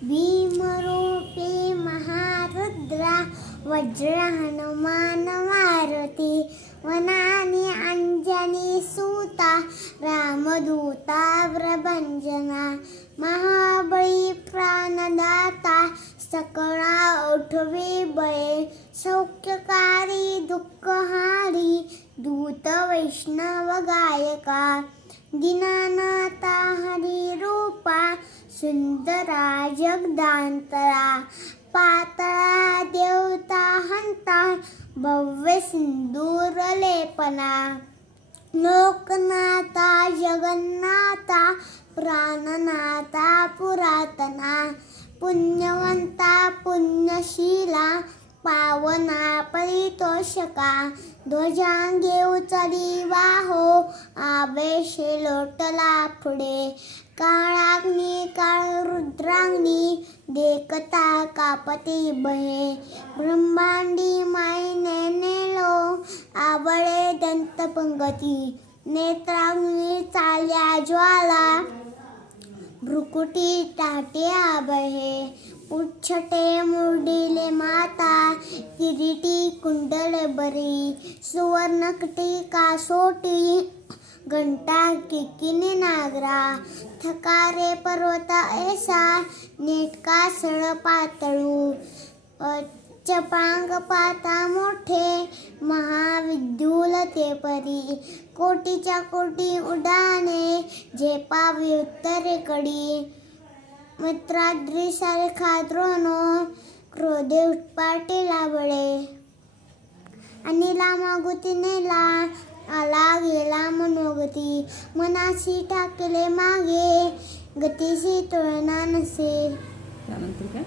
भीमरूपी महारुद्रा वज्र हनुमान मारुती वनानी अंजनी सूता रामदूता प्रभंजना महाबळी प्राणदाता सकळा उठवे बळे सौख्यकारी दुःखहारी दूत वैष्णव गायका दिनानाथा हरी रूपा सुंदरा जगदांतरा पातळा देवता हंता भव्य सिंदूर लेपना लोकनाथा जगन्नाथा प्राणनाथा पुरातना पुण्यवंता पुण्यशीला पावना परितोषका ध्वजांगे उचली वाहो आवेशे लोटला पुढे. काळाग्नी काळ रुद्रांगणी देखता कापती बहे. ब्रह्मांडी माय नेलो आवळे दंत पंगती. नेत्राग्नी चाल्या ज्वाला भ्रुकुटी टाटे आबहे उच्छटे मुरडिले मात किरीटी कुंडल बरी सुवर्णकटी कासोटी घंटा किकिने नागरा थकारे पर्वता ऐसा नेटका सळ पातळू चपांग पाता मोठे महाविद्युल ते परी कोटीच्या कोटी उडाने झेपावी उत्तरेकडी मित्राद्री सारखा द्रोणो क्रोधे उत्पाटे लावळे आणि लामागुतीने नेला आला गेला मनोगती मनाशी टाकले मागे गतीशी तुळना नसे. त्यानंतर काय?